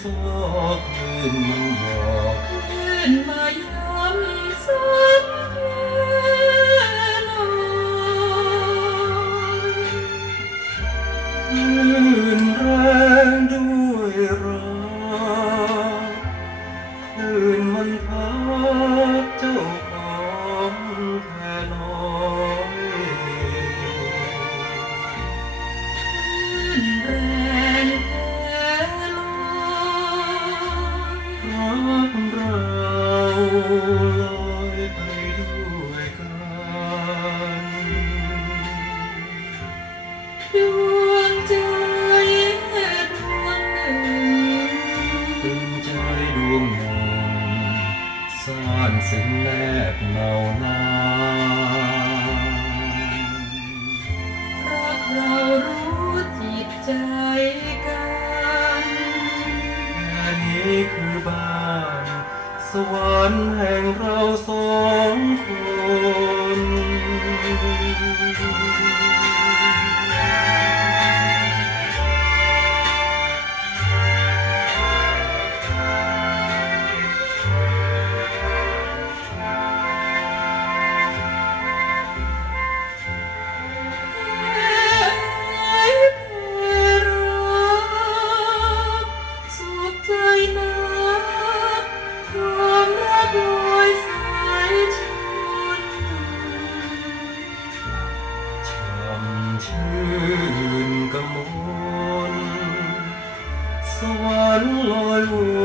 คลื่นมันซอกคลื่นมันบอกคืนมาย้ำซ้ำ ซ่อนซึ้งแนบเมานารักเรารู้จิตใจกันแค่นี้คือบ้าน สวรรค์แห่งเราสอง นกมลสวรรค์ลอยวน